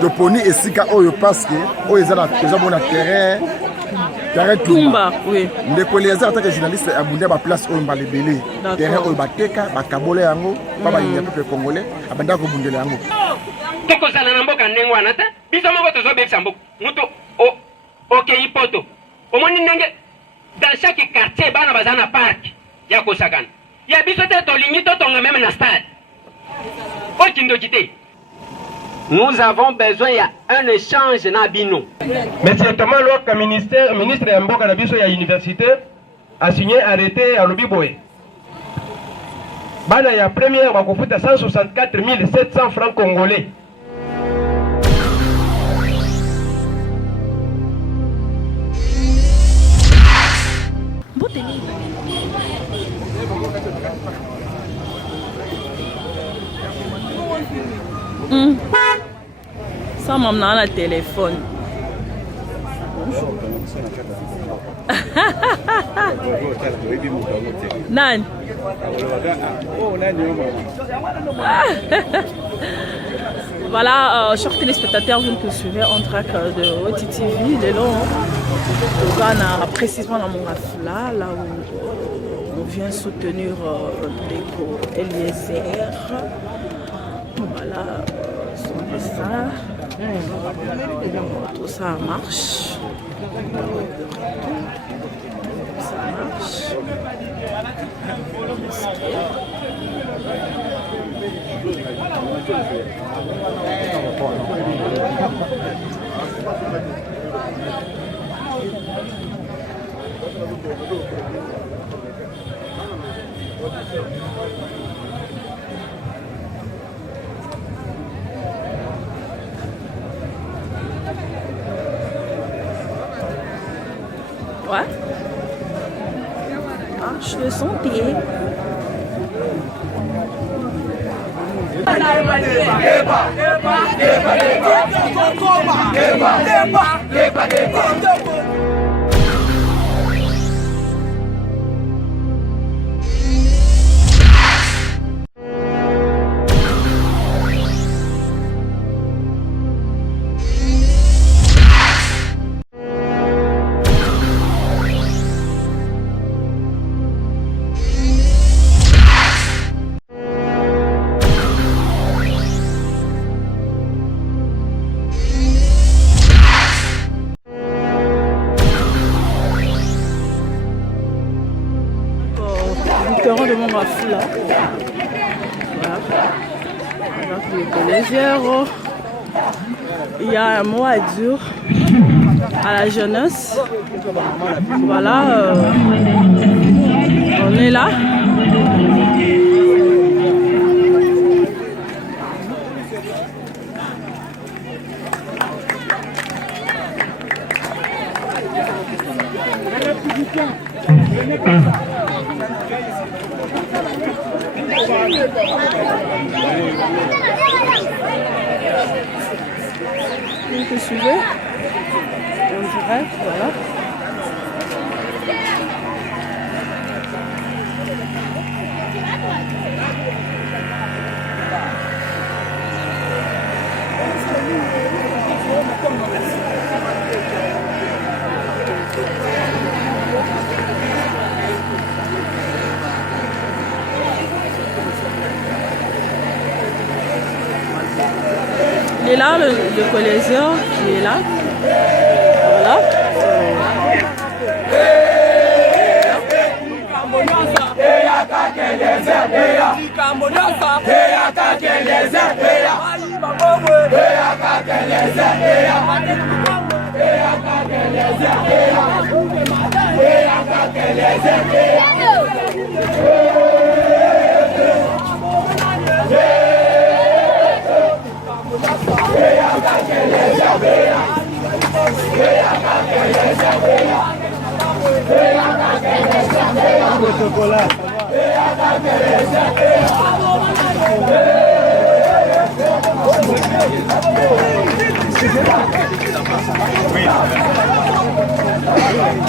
Toponi esika oyo parce que oyo ezala bon terrain Tumba, oui. Ndeko Lézard, en tant que journaliste, abondé à place où on va les belés. Terrain où on va teka, ba kabole yango, pas ba yinga peuple congolais, abanda ko bundele yango. Toko zana namboka ndengwa nata, biso moko tozo bekisa mboko. Muto OK ipoto. Omoni ndenge dans chaque quartier bana bazana parc ya kosakana. Ya biso te to limite tonga même na stade. Okindo kité. Nous avons besoin d'un échange na bino. Mais certainement l'autre ministre Mboka Nabiso ya université a signé arrêté à Lobiboé. Bana ya première va coûter 164 700 francs congolais. Ça m'a amené à téléphone. Nan. Voilà, chers téléspectateurs, vous me suivez en track de OTTV. Le long, précisément dans mon rafla, là où on vient soutenir Ndeko Eliezer. Voilà, ça. Tout ça marche. Ça marche. Ouais. Ah, je le sentais. De mon rafle là. Voilà. Il y a un mot à dire à la jeunesse. Voilà, on est là. Vous me suivez en direct, voilà. Il est là, le collésien qui est là. Voilà.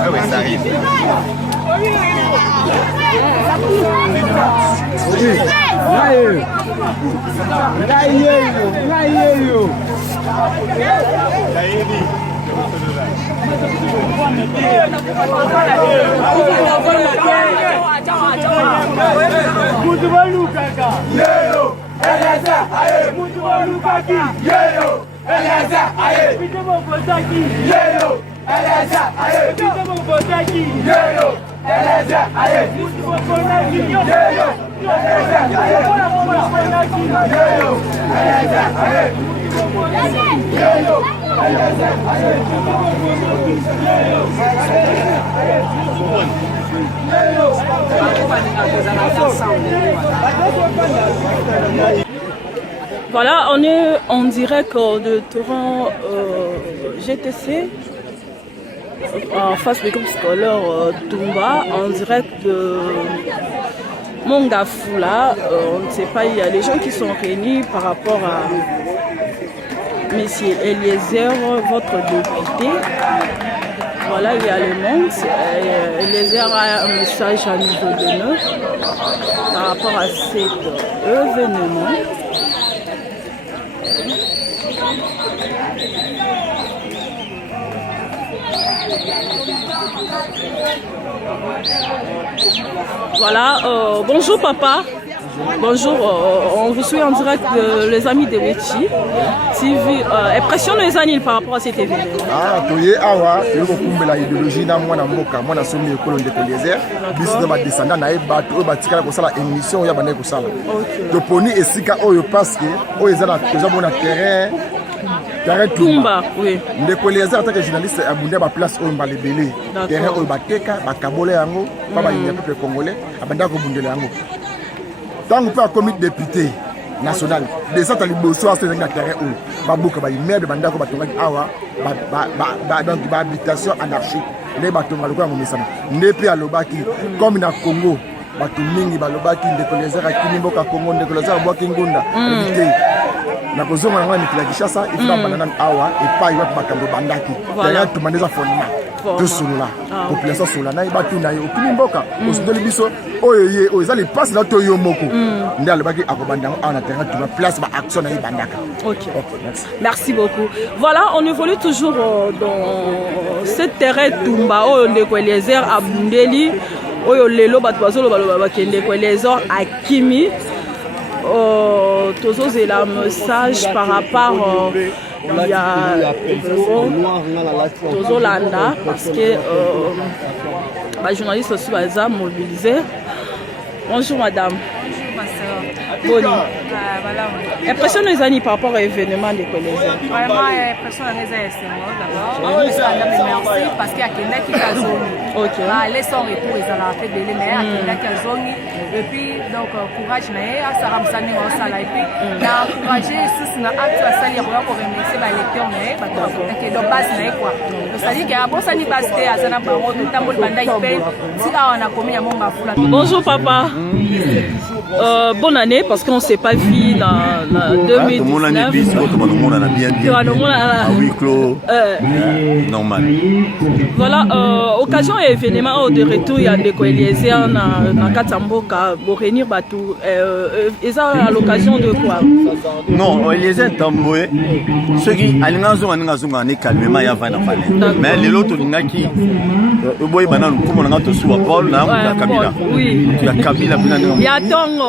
Oui, ça arrive. Voilà, on est en direct de Torrent GTC, en face du groupe scolaire Tumba, en direct de Mongafula. On ne sait pas, il y a des gens qui sont réunis par rapport à Monsieur Eliezer, votre député. Voilà, il y a le monde. Eliezer a un message à nous donner par rapport à cet événement. Voilà, bonjour papa. Bonjour, on vous suit en direct de les amis de Wechi TV. Impression les années par rapport à cet événement. Ah, toye awa, toye la idéologie na mwana mboka, mwana somi ekolo ndeko Eliezer. Biso na ba descendant na bato oyo batikala ko sala émission ya bana ko sala. To poni esika oyo parce que oyo ezala bona terrain Tumba, oui. Ndeko Eliezer en tant que journaliste abundé ba place oyo mbalebele. Terrain oyo bateka, bakabole yango, ba ba yinga peuple congolais, abanda ko bundela yango. Tant qu'on peut un comité député national, des centres liboso à ce terrain où Babouka, maire de Bandako, Awa, donc habitation anarchique, les bâtons à l'Oka, Nepe à l'Obaki, comme in Congo, Batumingi, Balobaki, Ndeko Eliezer à Kinimboka Congo, Ndeko Eliezer à Boakingunda, na kozonga ngwa mikila Kishasa, il faut banana Awa et pas Iwap Bakambo Bandaki. Derrière tout le monde est à fondement. Tout sur là, population sur là, naïba tout naïe, au Kinimboka, au sud de l'Ibiso. Oye, oye, les passes là, tu es au Moko. Nous allons bâtir à Kobanda, on a terrain, tu vas place, ma action à Ibandaka. Ok, merci. Merci beaucoup. Voilà, on évolue toujours dans ce terrain Tumba, où Ndeko Eliezer à Bundeli, où Lelo Batouazolo Balobaki, Ndeko Eliezer à Kimi. Tozo c'est la message par rapport il y a Tozo Landa parce que les journalistes aussi sont mobilisés. Bonjour madame. Bonjour ma soeur. Boni. Impression les années par rapport à l'événement de Eliezer. Vraiment impression les d'abord. Merci parce qu'il y a quelqu'un qui a zone. Ok. Les son retour ils ont fait des mais il y a quelqu'un qui a zone. Et puis donc courage na ça ramsani au sala et puis na encourager sous na acte à salir pour remercier les lecteurs mais donc de base na quoi. Ça dit qu'il y a bon sani base à sana bango de tambo banda ipe si on a commis à mon bafula. Bonjour papa. Bonne année parce qu'on ne s'est pas vu dans 2019. Normal. Voilà, occasion et événement de retour, il y a Ndeko Eliezer dans Katamboka pour réunir Batou. Et ça à l'occasion de quoi? Non, Eliezer Tamboué, ceux qui allaient calmement, il y a mais les autres, qui comme on a tout sous Paul, Kabila. Oui. Il y a Kabila. Il y a Tongo.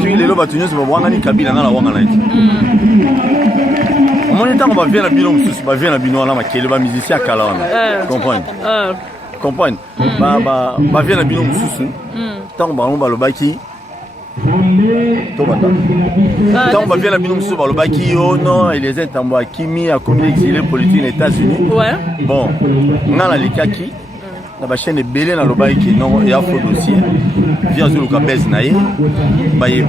Celui les lots se voir Kabila dans la Wangana. Mon état, on va venir à Bilon, on va venir à Bilon, on va qui est le musicien à Kalan. Comprendre. Comprendre. Va venir à Bilon, tant on va le baki. Tant on va venir à Bilon, on va le baki. Oh non, il les est en bois. Kimi a commis exilé politique aux États-Unis. Bon, on a les kaki. La chaîne est belle dans le bail qui non il y a faux dossier via le cabez naïe baye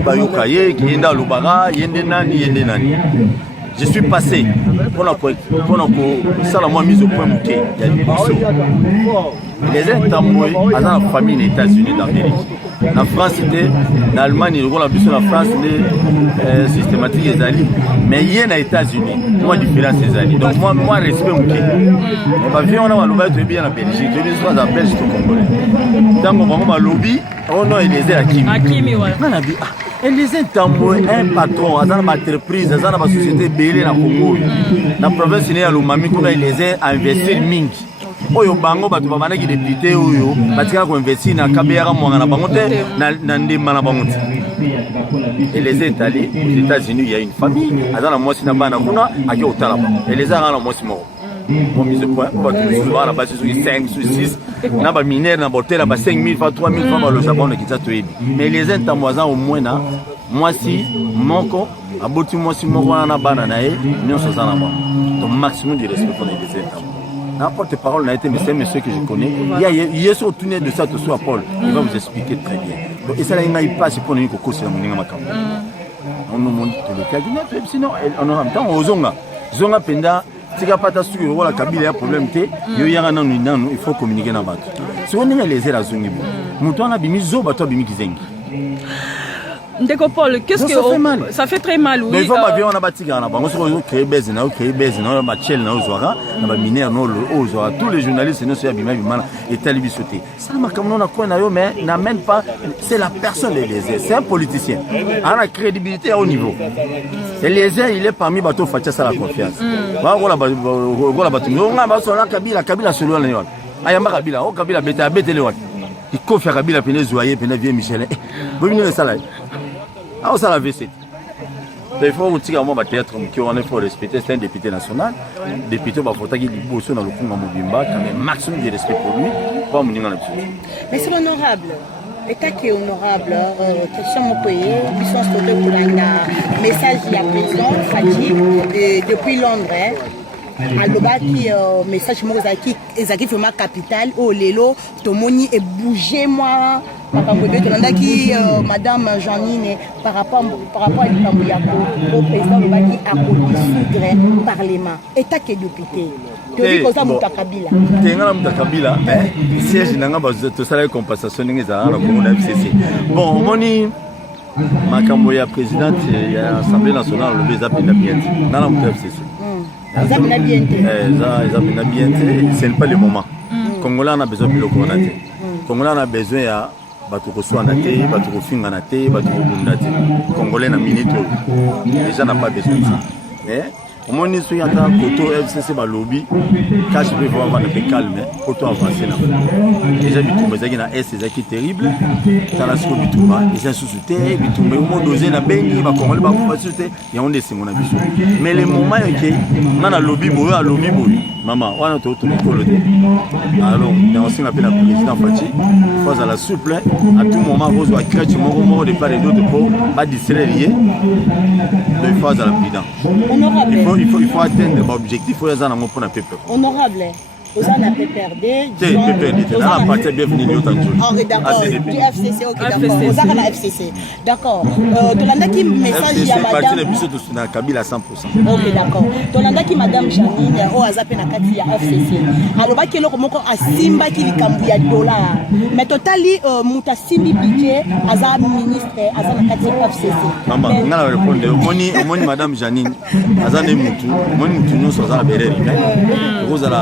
bayokaye qui est dans le bara yendenani. Je suis passé pour la ça la moi mise au point mouquet il y a Eliezer Ntambo aza na famille aux États-Unis d'Amérique. En France, c'était en Allemagne, la France est systématique et zali. Mais il y a aux États-Unis, moi différence des zali. Donc moi respect mon qui. Ma vie on a le bateau bien en Belgique, je suis soit en Belgique au Congolais. Tant qu'on va lobby, on a Eliezer Hakimi. Hakimi ouais. On a dit Eliezer Ntambo un patron, dans une entreprise, dans une société belée dans Congo. Dans la province de Lomami, qu'on a Eliezer à investir mingi. Oyo bango bato babana ki député oyo batika ko investir na kabera mwanga na bango te na ndema na bango te. Et les États-Unis, aux États-Unis, il y a une famille, azana mwasi na bana kuna aki otala ba. Et les ana mwasi moko. Bon mise point, on va tout souvent la base sur 5 sur 6. Na ba mineur na botel na ba 5000 fois 3000 fois le Japon na kitsa toyebi. Mais les États-Unis au moins na mwasi moko aboti mwasi moko na bana na ye nyonso za na ba. Donc maximum de respect pour les États-Unis. N'importe parole n'a été, mais c'est un monsieur que je connais. Il y a ce retourné de ça, tout ça, Paul. Il va vous expliquer très bien. Donc, et ça, il n'y a pas, c'est pour nous que c'est mon ingama. On nous montre le cas. Sinon, on a un temps, on zonga. Zonga penda, si tu pas ta structure, la Kabila a problème, il faut communiquer dans le bateau. Si on est les ailes à zongi, on a bimi zo, bateau bimi kizengi. Ndeko Paul, qu'est-ce que ça fait très mal, oui. Mais il faut pas bien on a bâti on a créé base, on a créé base, on a bâti on a mineur, on a tous les journalistes nous c'est bien et tel sauté. Ça m'a comme on a quoi mais n'amène pas c'est la personne les c'est un politicien. On a crédibilité à haut niveau. Et les il est parmi bateau Fatia ça la confiance. Voilà bateau. On a bateau là Kabila selon les gens. Ayamba Kabila, oh Kabila bête les gens. Il confie à Kabila peine Zoyer peine vieux Michel. Vous venez le salaire. Ah, ça la V7. Il faut aussi avoir un théâtre il faut respecter, c'est un député national. Député, il faut qu'il y ait des bosses dans le Congo Mobimba, quand même maximum de respect pour lui. Mais c'est honorable. L'État qui est honorable, question mon pays, qui sont stockés pour un message il y a président Fadji depuis Londres. aloba ki message moko ezaki vraiment capital o lelo tomoni et bouger moi makambo be tolandaki madame Janine par rapport à likambo ya ko président lobaki akodissoudre parlement état ke député toli koza mutakabila tenga mutakabila siège nanga bazo to sala compensation ningi za na Congo na FCC bon moni makambo ya présidente ya Assemblée nationale le bezapenda bien na muta FCC ce n'est pas le moment. Congolais a besoin de l'eau. Congolais a besoin de Batoukosuanate, Batoukofinganate, Batoukobundate. Congolais n'a minute. Les gens n'ont pas besoin de ça. Au moins, si il y a un coteau FCC lobby, quand je vais voir un peu calme, coteau avancé. Déjà, il y a un S qui terrible. Ça a un Bitouma, ils sont sous-soutés, Bitouma, au moins dosé, il y a un Bengi, il y a un des c'est mon avis. Mais le moment où on a lobby, maman, on a tout le monde. Alors, on a appelé la présidente Fati, il faut la souple, à tout moment, on va créer du moment de part et d'autre pour pas distraire lié. Il faut la présidente. Il faut atteindre l'objectif, il faut les en pour un peu. Honorable, vous en avez perdu. C'est la partie bienvenue de l'autre. D'accord, du FCC, ok, d'accord. Vous avez la FCC. D'accord. Tolanda qui message à madame. C'est parti de la Kabila à 100%. Ok, d'accord. Tolanda qui madame Janine, oh, azapé na kati ya FCC. Alors, bah, qui est moko a simba qui li kambu ya dollar. Mais totali, muta simbi budget, aza ministre, aza na kati ya FCC. Maman, on a répondu. Moni madame Janine, aza ne mutu, moni mutu nous sommes à Bereri. Vous allez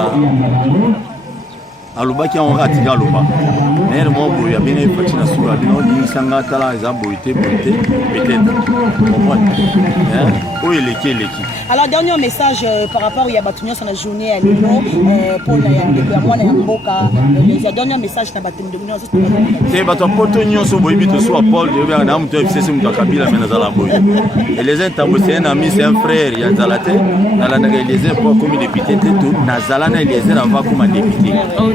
aloba qui on rate aloba mais le mot boya bien fait na sura bino ni sanga tala za boité peut-être où il est alors dernier message par rapport à Batunyo sur la journée à Lilo pour la moi na mboka les dernier message na Batunyo c'est bato potonyo so boyi bito so Paul de bien na mto FCC mto Kabila mais na za la boyi et les intambos c'est un ami c'est un frère ya zalate na la les pour comme député tout na zalana les avant comme député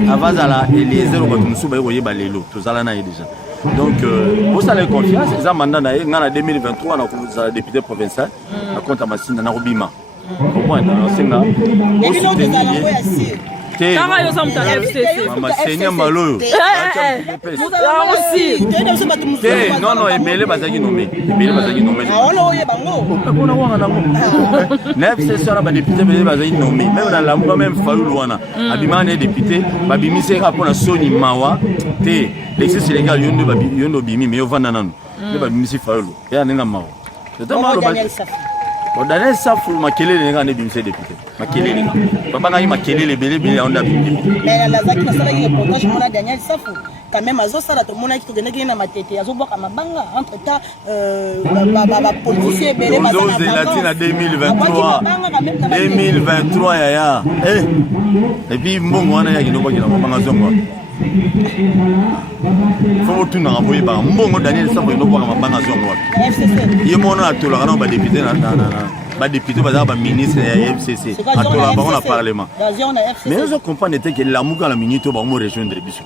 avant la Eliezer Obatumsu ba yoyeba lelo tozala na déjà donc pour ça la confiance ça mandat na ngana 2023 na député provincial na compte Masina na Robima comprendre na singa Tanga yo samta FCC. Mama Seigneur Mbalo. Aussi. Non, Ebele bazaki nommé. Ebele bazaki nommé. On a wanga nango. Neuf c'est ça ba député bazaki nommé. Même dans la mouvement même Fayoul wana. Abima né député, babimisi ka pona Soni Mawa. Te, l'excès sénégal yondo bimi mais yo vanda nanu. Ne babimisi Fayoul. Ya nenga mawa. Daniel Safou makelele nga ne bimisi député. Makelele. Papa nga makelele belé on a bimi. Mais la zaki na sala ki reportage mona Daniel Safou. Quand même azo sala to mona ki to gena na matete azo boka mabanga entre temps ba policier belé ba na Latina 2023 yaya. Et puis mbongo wana ya kinoko kina mabanga zongo. Faut tout na boye ba mbongo Daniel Safou kinoko mabanga zongo. Ye mona atola kana ba député na ba député ba ministre ya FCC atola ba na parlement. Mais je comprends que l'amour dans la minute ba mo rejoindre biso.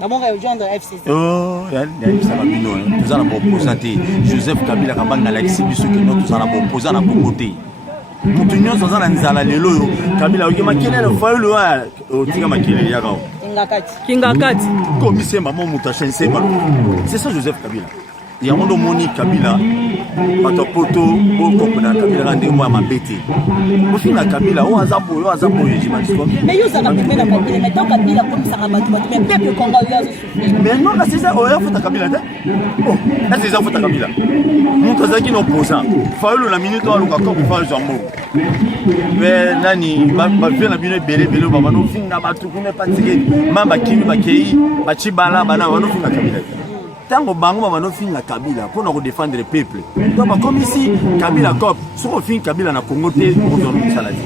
D'abord rejoindre FCC. Oh, il y a ça va bien. Nous allons opposer Joseph Kabila Kabanga Alexis biso que nous allons opposer à Bogoté. Mutunyo sans en nzala lelo Kabila oki makele le foyo lo otika makele ya kao. Kingakati. Commissaire maman mutasha sema. C'est ça Joseph Kabila. Il y a mon Monique Kabila. Pato poto boko na Kabila rande moi mabete. Au final Kabila o azapo jimansko. Mais yo ça Kabila na Kabila mais tant Kabila comme ça rabatu mais peuple congolais a souffert. Mais non là c'est ça o ya futa Kabila. Oh, là c'est ça futa Kabila. Mutazaki no posa. Faulu la minute o aluka ko fa jambo. Mais nani ba vient la bino belé baba no finga batu kuna patike mamba kimi bakei bachibala bana wano finga Kabila. Tango bango mama finga Kabila pour nous défendre le peuple. Donc comme ici Kabila cop, sur fin Kabila na Congo té aujourd'hui ça la dit.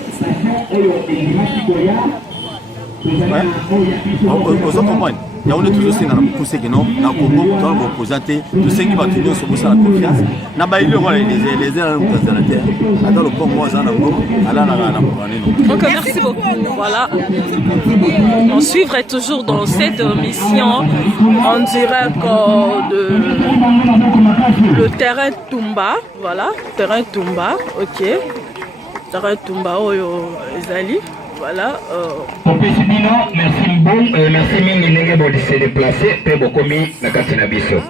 Ouais. On se comprend. Il y a toujours c'est dans pousser que non na Congo dans représenter tout ce qui va tenir sur la confiance. Na ba ile voilà les airs dans la terre. Dans le Congo ça na Congo, ala na donc merci beaucoup. Voilà. On suivrait toujours dans cette mission en direct de le terrain Tumba, voilà, terrain Tumba, OK. Terrain Tumba oyo ezali. Voilà. Merci mingi ndenge bo se déplacer pe bokomi na kati na biso.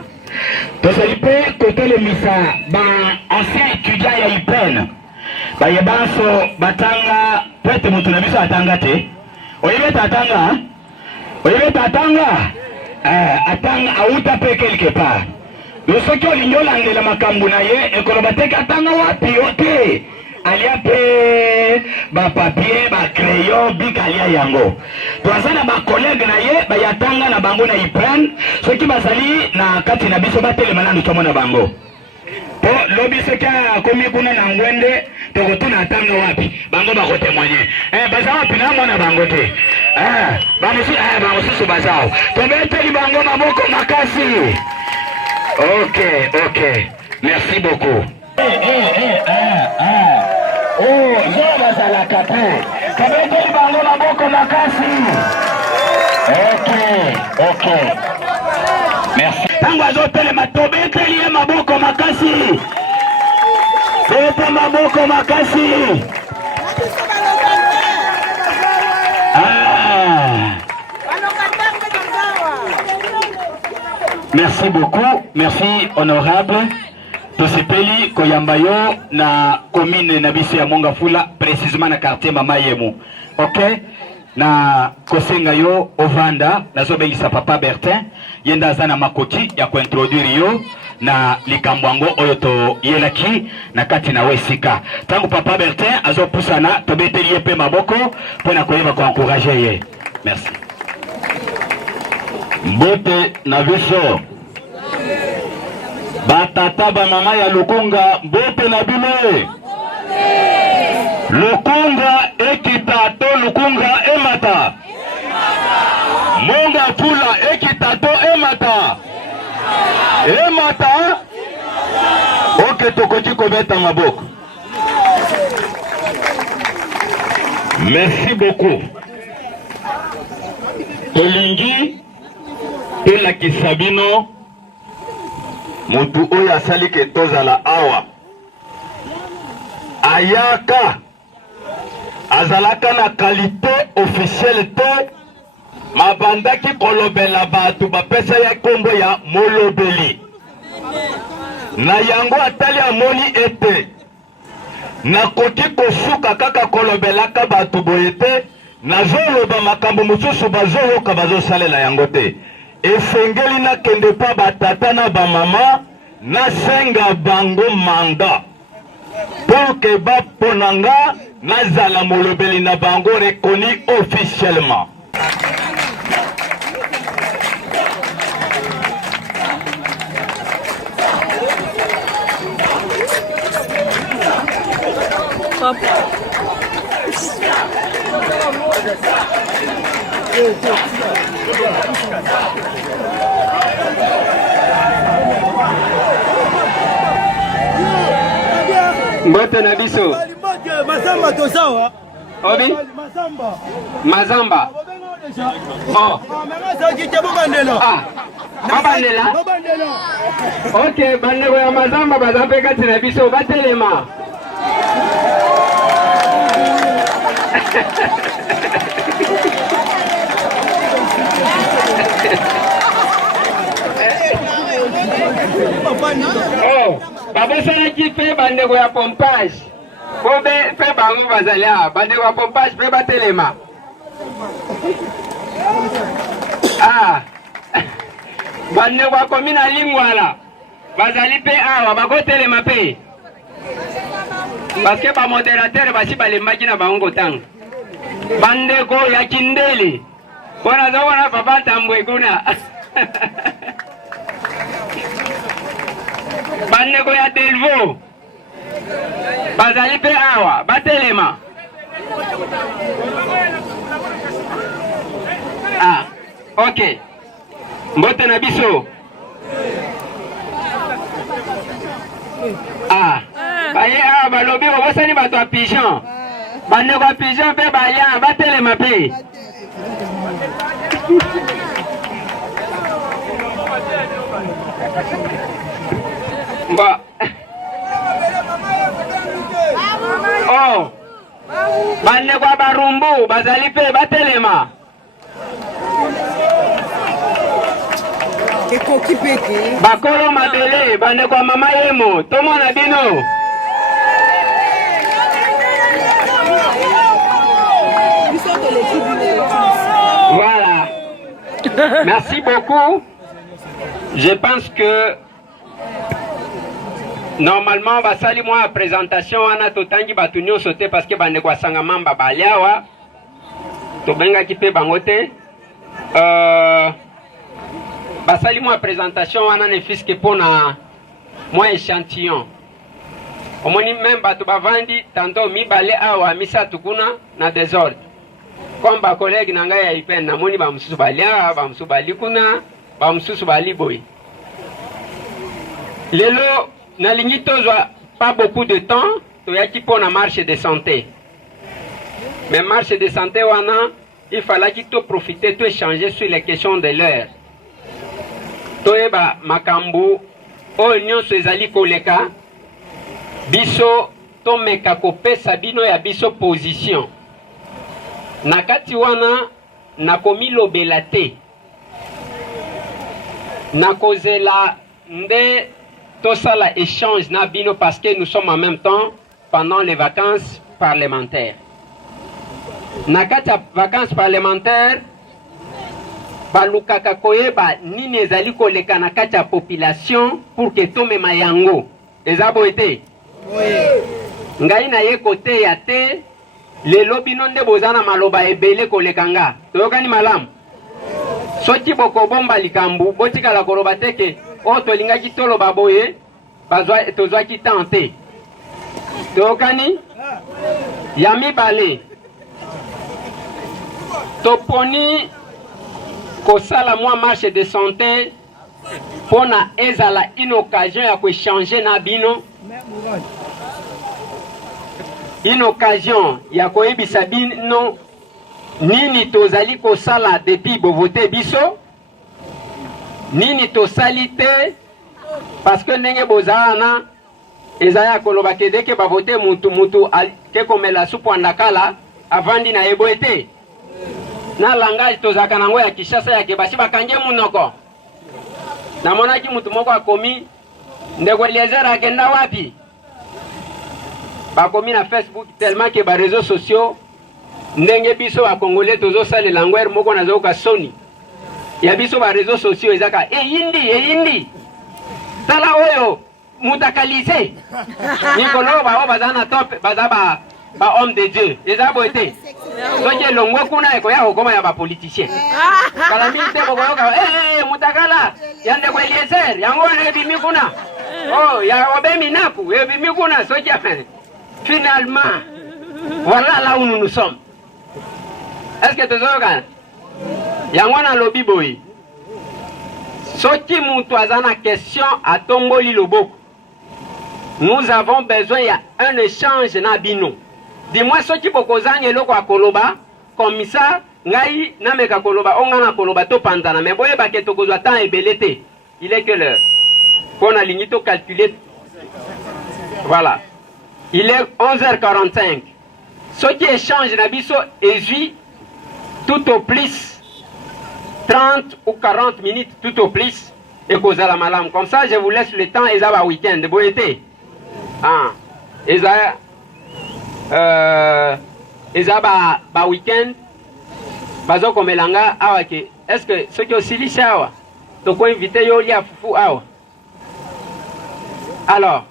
Tozali pe côté le misa ba ancien étudiant ya IPEN. Ba yebanso batanga pete mutu na biso atanga te. Oyebeta atanga? Oyebeta atanga? Atanga auta pe quelque part. Donc ce qui olingo langela makambu na ye ekoloba te atanga wapi ote. Alia pe ba papier ba crayon big alia yango toazana ba collègue na ye ba yatanga na bango na IPREN soki basali na kati na biso batele malando tomona bango po lobi soki akomi kuna na ngwende tokotuna atanga wapi bango ba ko témoigner baza wapi na mona bango te ba mosusu bazao tobeteli bango maboko makasi. Ok merci beaucoup. Oh, Zoma Zalakate. Kabete bango na boko makasi. Ok. Merci. Tango azotele matobete liye maboko makasi. Bete maboko makasi. Merci beaucoup. Merci honorable. Tosepeli koyambayo na commune na biso ya Mongafula précisément na quartier Mama Yemu. OK? Na kosenga yo ovanda nazobengisa papa Bertin yenda zana makoki ya kuintroduire yo na likambwango oyo to yelaki na kati na wesika. Tangu papa Bertin azopusana tobeteli pe maboko pona koyeba ko encourager ye. Merci. Mbote na biso batata ba mama ya Lukunga mbote na bile Lukunga ekitato Lukunga emata Mongafula ekitato emata Ok tokoki kobeta maboko. Merci beaucoup. Tolingi Pela Kisabino Mutu oya sali ke tozala awa ayaka azalaka na qualité officielle te mabandaki kolobela bato bapesa ya kombo ya molobeli na yango atali amoni ete nakoki kosuka kaka kolobelaka bato boye te nazoloba makambo mosusu bazoyoka bazosalela yango te esengeli nakende pa batata na bamama nasenga bango manda pour que baponanga nazala molobeli na bango reconnu officiellement. Mbote na biso Mazamba tosawa obi Mazamba oh babandela ok bandeko ya Mazamba baza mpe kati na biso batelema oh babosalaki mpe bandeko ya pompage bobe mpe bango bazali awa bandeko ya pompage mpe batelema bandeko bakomi na lingwala bazali mpe awa bakotelema mpe parceke bamoderatere basi balembaki na bango kotanga bandeko ya kindeli mpo nazokona papa tambwe kuna bandeko ya Delvaux bazali mpe awa batelema ok mbote na biso baye awa balobi babosani bato ya pigeon bandeko ya pigeon mpe baya batelema mpe Mba. Oh. Bande kwa barumbu bazali pe batelema. Ekoki peke. Bakolo mabele bande kwa mama yemo tomo na bino. Voilà. Merci beaucoup. Je pense que normalement basali moi présentation wana totangi batu nyonso te parce que bande kwa sanga mamba baliawa to benga ki pe bangote basali moi présentation wana ne fiske pona moi échantillon omoni même batu bavandi tantôt mibale awa misatu kuna na désordre comme ba collègue nanga ya ipen na moni ba mususu balia ba mususu bali kuna ba mususu bali boy lelo nalingi tozwa pas beaucoup de temps toyaki pona marche de santé mais marche de santé wana il fallait qu'il to profiter to échanger sur les questions de l'heure toyeba makambu oyo nyonso ezali koleka biso tomeka kopesa bino ya biso position na kati wana nakomilobela te nakozela nde tosala échange na bino parce que nous sommes en même temps pendant les vacances parlementaires. Na kati ya vacances parlementaires balukaka koyeba nini ezali koleka na kati ya population pour que tomema yango eza boye te ngai na ye kote ya te lelo bino nde boza na maloba ebele koleka nga toyokani malamu soki bokobomba likambu botikala koloba teke o tolingaki toloba boye tozwaki tante toyokani ya mibale toponi kosala mwa marche de santé pona ezala une occasion ya koéchanger na bino une occasion ya koyebisa bino nini tozali kosala depuis bovote biso nini tosali te parce que ndenge bozala ezali ya koloba ke deke bavote mutu ke komela supu andakala avandi na eboete na langage tozaka nango ya Kishasa ya kebashi bakanje munoko na monaki mutu moko akomi ndeko Eliezer akenda wapi bakomi na Facebook tellement que ba réseaux sociaux ndenge biso ba congolais tozo sale langwer moko na zoka soni ya biso ba réseaux sociaux ezaka yindi tala oyo mutakalise nikolo ba bazana top bazaba ba homme de Dieu eza boete soki elongo kuna ekoya kokoma ya bapoliticien kala mbi te bokoyoka mutakala ya ndeko Eliezer yango wana ebimi kuna oh ya obemi naku ebimi kuna soki finalement voilà là où nous sommes. Est-ce que tu as yango na lobi boy soki mutu azana question à tomboli loboko nous avons besoin ya un échange na bino. Dis-moi ce qui bokozanga eloko akoloba comme ça ngai na meka koloba onga na koloba to pandana mais boye ba keto kozwa temps ebelete. Il est que l'heure. Qu'on a ligné to calculer. Voilà. Il est 11h45. Ce qui échange na biso ezui tout au plus 30 ou 40 minutes tout au plus et kozala malam. Comme ça je vous laisse le temps et ça va week-end de boyete. Ah. Eza ba week-end bazo komelanga awa ke est-ce que ceux qui aussi lisha awa to ko inviter yo lia fufu awa alors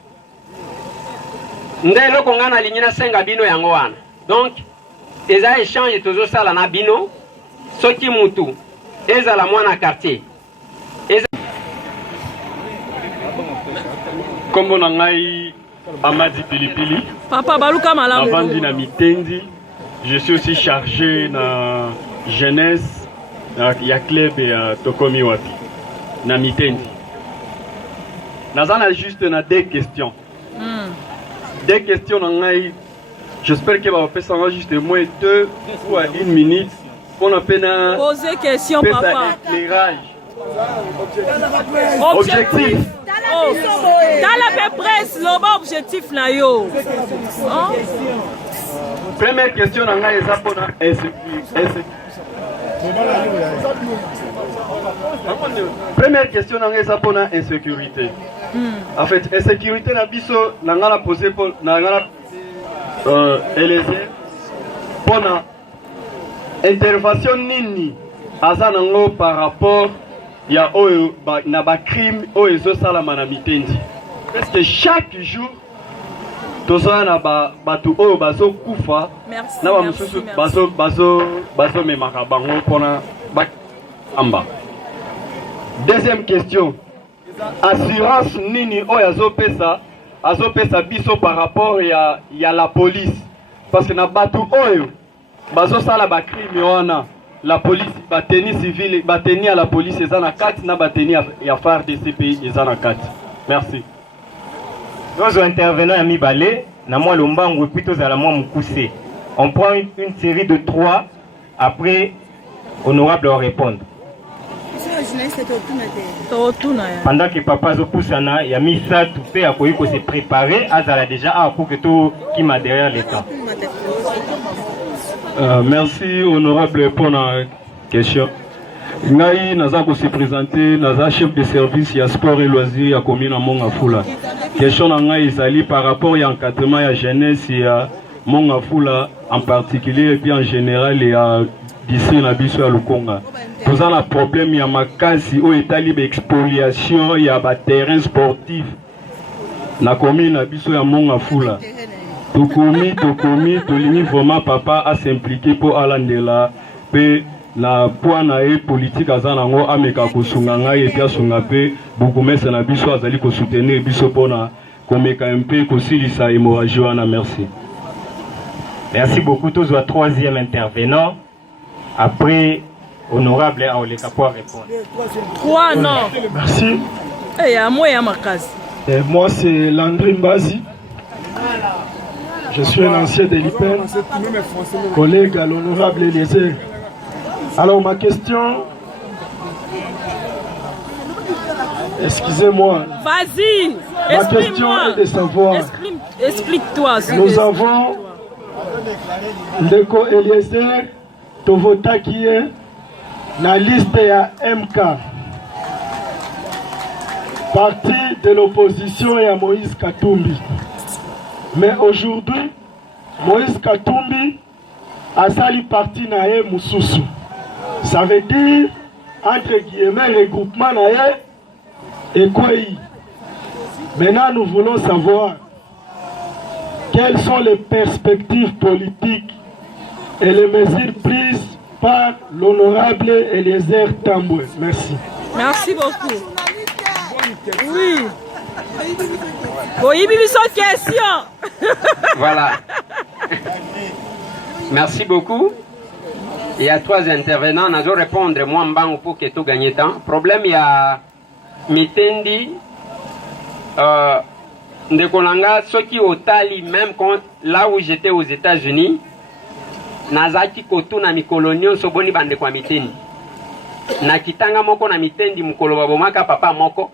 ndelo ko ngana linyina senga bino yango wana donc eza échange tozo sala na bino soki mutu eza la mwana quartier eza kombo na ngai Amadi Pilipili. Papa Baluka Malamu. Avant na Mitendi, je suis aussi chargé na jeunesse ya club ya Tokomi Wapi na Mitendi. Nazana juste na deux questions. Deux questions na ngai. J'espère que va faire ça juste moins 2 ou 1 minute pour na poser question papa. Éclairage. Objectif. Oh. Dans la presse, l'objectif na yo. Première question na ngai eza pona Première question na ngai eza pona insécurité. En fait, insécurité na biso na ngala poser pour na ngala Eliezer pona intervention nini aza nango par rapport ya oyo na ba crime oyo ezosalama na Mitendi. Parce que chaque jour toza na batu oyo bazokufa na ba mususu bazo memaka bango pona amba. Deuxième question, assurance nini oyo azopesa biso par rapport ya la police, parce que na batu oyo bazosala ba crime wana la police bateni civile bateni à la police ezana 4 na bateni ya FARDC pays ezana 4. Merci. Nous intervenons à Mibale na moi lombango puis tous à la moi mukuse. On prend une série de 3 après honorable va répondre. Pendant que papa zo poussana ya misa tout fait a koyi ko se préparer azala déjà pour que tout qui m'a derrière les temps. Merci honorable pour la question. Ngai naza ko se présenter naza chef de service ya sport et loisirs ya commune Mongafula. Question na ngai ezali par rapport ya encadrement ya jeunesse ya Mongafula en particulier et puis en général ya d'ici na biso ya Lukonga. Posant la problème ya makasi o etali ba expoliation ya ba terrain sportif na commune na biso ya Mongafula. Tokomi, tolini vraiment papa à s'impliquer pour alandela pe na point na politique azanango ameka kosunga ngai et puis asunga pe bourgmestre na biso azali ko soutenir biso pona komeka MP kosilisa hémorragie wana. Merci. Merci beaucoup. Tous au troisième intervenant. Après honorable Aoleka pour répondre. 3 non. Merci. Et à moi et à ma case. Moi c'est Landry Mbazi. Je suis un ancien de l'IPEN, collègue à l'honorable Eliezer. Alors ma question, excusez-moi. Vas-y, ma question est de savoir. Explique-toi. Nous avons ndeko Eliezer tovotaki ye na liste ya MK, parti de l'opposition ya Moïse Katumbi. Mais aujourd'hui, Moïse Katumbi a sali parti na ye mususu. Ça veut dire, entre guillemets, regroupement na ye et quoi. Maintenant, nous voulons savoir quelles sont les perspectives politiques et les mesures prises par l'honorable Eliezer Tambwe. Merci. Merci beaucoup. Oui. Oui, question. Voilà. Merci beaucoup. Il y a 3 intervenants. Nous allons répondre moi pour que tout gagne temps. Problème, il y a Mitendi. Ndekolanga, ceux qui ont tali, même quand, là où j'étais aux États-Unis, Nazaki Kotu na mikolonio soboni bande kwa Mitendi. Na kitanga moko na Mitendi mukolo babomaka papa moko.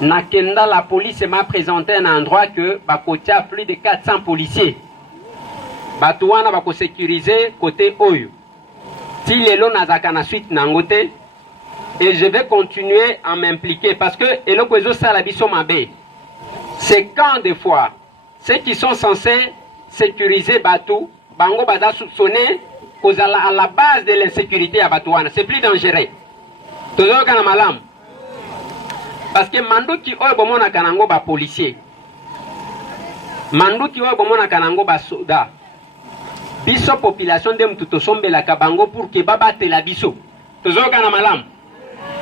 Na kenda la police m'a présenté un endroit que bakotia plus de 400 policiers. Batouana bako sécuriser côté Oyo. Si lelo nazaka na suite nangote. Et je vais continuer à m'impliquer parce que Elokwezo Salabiso Mabe, c'est quand des fois ceux qui sont censés sécuriser Batou, Bango Bada soupçonné à la base de l'insécurité à Batouana, c'est plus dangereux. Toujours quand malam. Parce que Mandouki Oyo Bomona Kanango ba policier. Mandouki Oyo Bomona Kanango ba soda. Biso population de Mtutosombe la Kabango pour que babate la biso. Toujours quand malam.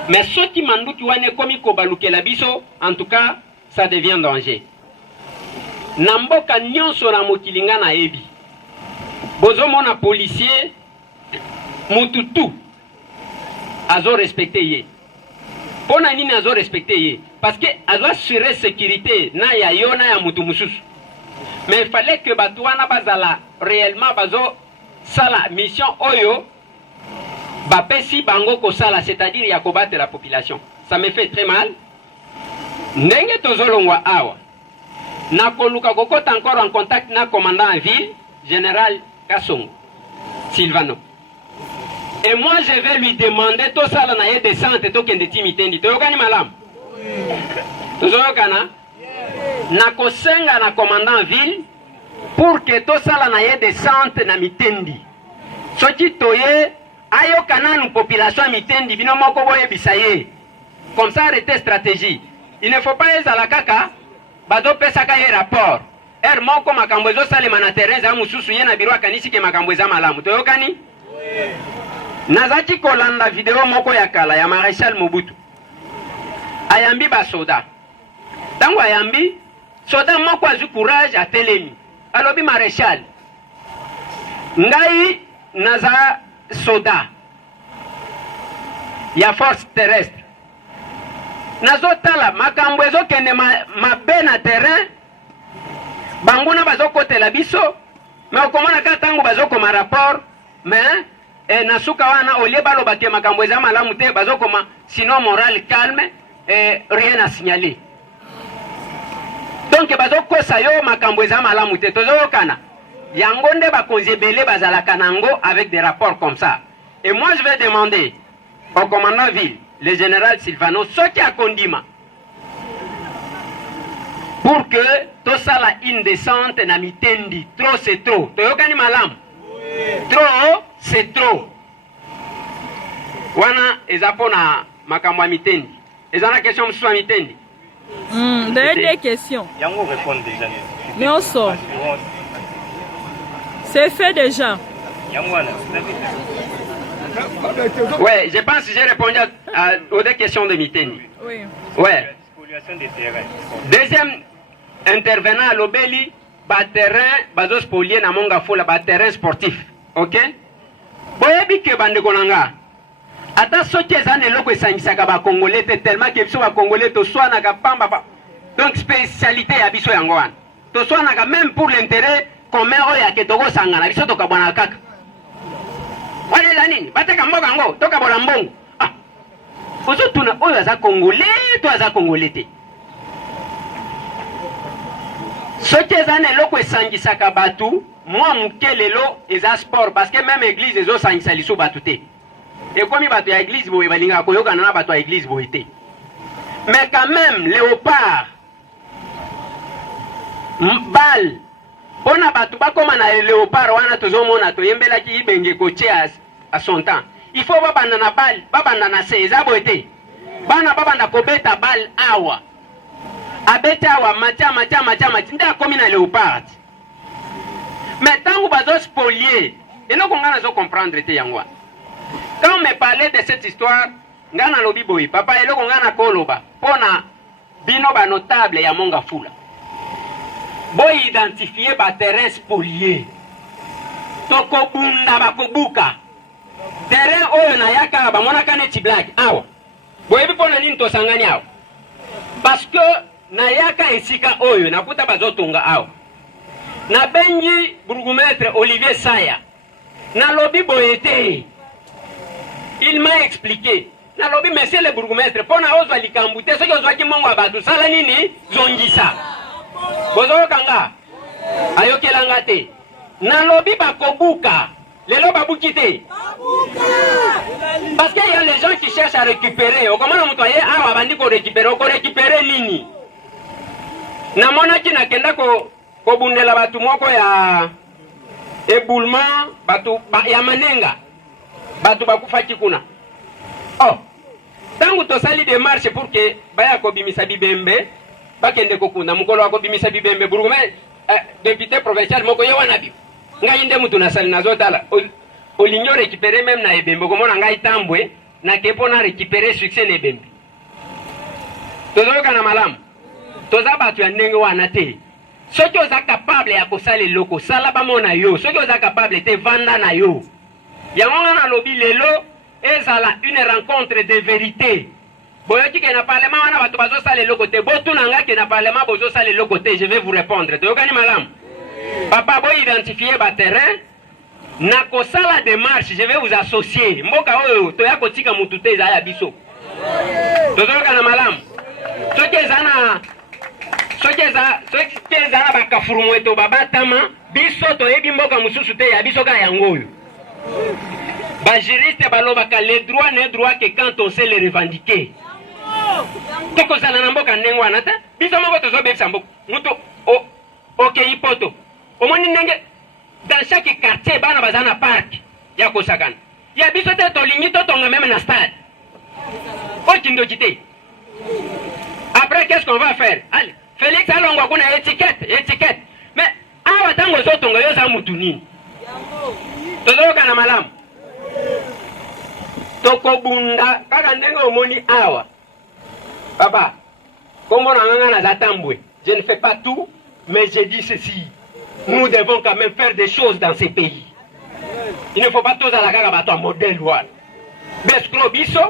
Mais ceux qui m'ont dit que la biso, en tout cas, ça devient danger. Namboka nyonso na mokilinga na ebi. Bozo mona policier, mututu, azo respecté ye. Pona nini azo respecté ye? Parce que azo assurer sécurité na ya yo na ya mutu mususu. Mais il fallait que batouana bazala réellement bazo sala mission oyo. Bapesi bango kosala, c'est-à-dire ya kobattre la population. Ça me fait très mal. Ndenge tozolongwa awa. Na koluka kokota encore en contact na commandant en ville, général Kassongo, Silvano. Et moi je vais lui demander tout ça na ye descente to kende timitendi. Toyokani malam. Tozolokana. Na kosenga na commandant en ville pour que tout ça na ye descente na mitendi. Soki toye ayo kananu population mitendi bino moko boye bisaye. Comme ça arrêter stratégie. Il ne faut pas ezala kaka bazo pesa ka rapport. Moko makambo ezo salema na terrain za mususu ye na biro akanisi ke makambo eza malamu. Toyokani? Nazaki kolanda video moko ya kala ya Maréchal Mobutu. Ayambi ba soda. Tango ayambi soda moko azu courage a telemi. Alobi Maréchal. Ngai naza soda ya force terrestre nazotala makambo ezokende mabe na terrain banguna bazokotela biso mais okomona ka tango bazokoma rapport mais nasuka wana olie balobake makambo eza malamu te bazokoma sinon moral calme et rien à signaler. Donc bazokosa yo makambo eza malamu te tozokana yango nde bakonzebele bazalaka nango avec des rapports comme ça. Et moi je vais demander au commandant ville, le général Silvano, ce qui a condima pour que tout ça la indécente na mitendi. Trop c'est trop. Toyokani malam. Trop c'est trop. Wana ezapona makambo mitendi. Ezana question msusu mitendi. Des questions. Yango répond déjà. Mais on sort. C'est fait déjà. Ouais, je pense que j'ai répondu aux deux questions de Mitendi. Oui. Ouais. Deuxième intervenant à l'Obéli, terrain, bazo spolier na monga fola, terrain sportif. Ok? Boyebi ke bande konanga. Ata soki ezane loko esangisaka ba Congolais tellement que biso ba Congolais to soit na kapamba ba. Donc spécialité ya biso yango wana. To soit na même pour l'intérêt commun oya ke toko sangana biso to kabona kaka. Wale la nini? Bateka mboga ngo, toka bola mbongo. Ah. Ozo tuna oyo aza Congolais, to aza Congolais te. Soki ezane loko esangisaka batu, moi muke lelo eza sport parce que même église ezosangisa liso bato te ekomi bato ya église boye balingaka koyokana na bato ya église boye te mais quand même léopard bal mpona bato bakoma na léopard wana tozomona toyembelaki ibenge kotie à son temps il faut babanda na bal babanda na se eza boye te bana babanda kobeta bal awa abeti awa matia nde akomi na léopard mais tango bazo spolier eloko nga nazo comprendre te yango quand on me parlait de cette histoire nga na lobi boye papa eloko nga na koloba pona bino ba notable ya monga fula boy identifier ba terrain spolié toko bunda bakobuka terrain oyo na yaka ba mona kaneti black awa boye bipona nini to sangani awa parce que na yaka esika oyo nakuta bazotonga awa na bengi bourgmestre Olivier Saya na lobi boye te il m'a expliqué na lobi monsieur le bourgmestre pona ozwa likambu te soki ozwaki mongo ya bato sala nini zongisa bozokanga ayokelanga te na lobi bakobuka lelo babuki te parce qu'il y a les gens qui cherchent à récupérer okomona mutu aye awa bandi ko récupérer nini na monaki na kenda ko bundela batu moko ya éboulement batu ya manenga batu bakufaki kuna oh tangu tosali démarche pour que baya ko bimisa bibembe bakende kokunda mukolo wako bimisa bibembe bourgmestre député provincial moko yewana bi ngai nde mutu nasali nazotala olinyo récupérer même na ebembe komona ngai tambwe na kepo na récupérer succès na ebembe tozoyoka na malamu toza batu ya ndenge wana te soki oza capable ya kosala eloko sala bamona yo soki oza capable te vanda na yo yango nga na lobi lelo ezala une rencontre de vérité boyoki ke na parlement wana bato bazosala eloko te botuna nga ke na parlement bozosala eloko te je vais vous répondre toyokani malamu papa boy identifier ba terrain na kosala démarche je vais vous associer mboka oyo toya kotika mutu te eza ya biso tozoyoka na malamu soki eza na bakafurumu eto babatama biso toyebi mboka mosusu te ya biso kaka yango oyo bajuriste balobaka le droit ne droit que quand on sait le revendiquer tokozala na mboka ndenge wana te biso moko tozobebisa mboka mutu okei poto omoni ndenge dans chaque quartier bana baza na parc ya kosakana ya biso te tolingi totonga même na stade okindoki te après qu'est-ce qu'on va faire allez Félix alongwa kuna étiquette mais awa tango zotonga yo za mutu nini tozoka na malamu tokobunda kaka ndenge omoni awa papa kombo na nganga na zatambwe je ne fais pas tout mais je dis ceci nous devons quand même faire des choses dans ces pays il ne faut pas tous à la kaka bato modèle wana beskro biso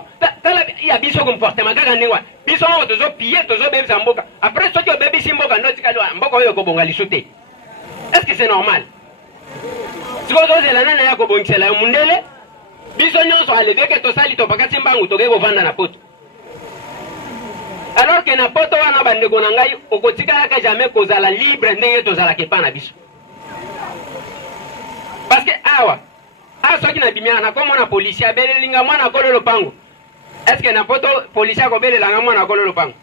tala ya biso comportement kaka ndenge wana biso moko tozopie tozobebisa mboka après soki obebisi mboka ndotikali wana mboka oyo kobonga lisu te est-ce que c'est normal siko ozozela nana ya kobongisela yo mundele biso nyonso aleveke tosali topakati mbangu toke kovanda na poto alors que na poto wana bandeko na ngai okotikalaka jamais kozala libre ndenge tozalaka epa na biso parce que awa soki na bimia na komona policier abelelinga mwana kolo lopango est-ce que na poto policier akobelelanga mwana kolo lopango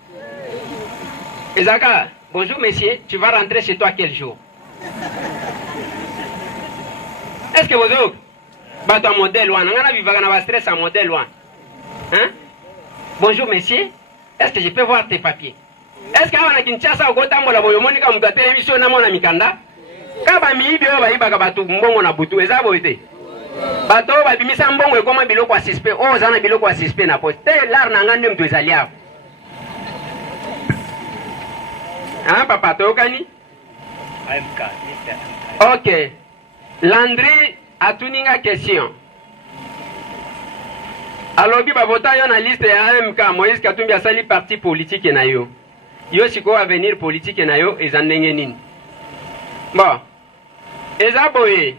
ezaka bonjour monsieur tu vas rentrer chez toi quel jour est-ce que vous bato a modèle wana ngana vivaka na ba stress a modèle wana hein bonjour monsieur est-ce que je peux voir tes papiers est-ce que awana Kinshasa okotambola boyo monika mutu atelemi biso na mona mikanda kaba miibi oyo bayibaka bato mbongo na butu eza boye te bato babimisa mbongo ekoma biloko ya suspect oyo oza na biloko ya suspect na poste te lar na nga nde mutu ezali awa papa toyokani ok Landry atuninga question alobi bavota yo na liste ya AMK Moïse Katumbi asali parti politique na yo sikoyo avenir politique na yo eza ndenge nini bon eza boye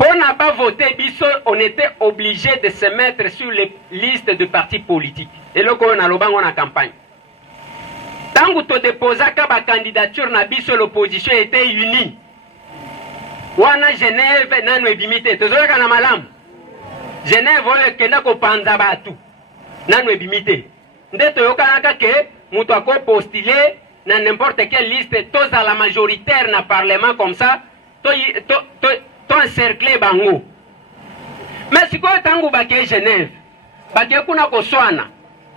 pour n'a pas voté biso on était obligé de se mettre sur les listes de partis politiques et le ko na lobango na campagne tangu to déposaka ba candidature na biso l'opposition était unie wana Genève nanu ebimite tozoka na malamu Genève oyo kenda ko panza batu nanu ebimite nde toyokanaka ke mutu ako postuler na n'importe quelle liste toza la majoritaire na parlement comme ça to encercler bango mais sikoyo tangu bake Genève bake kuna koswana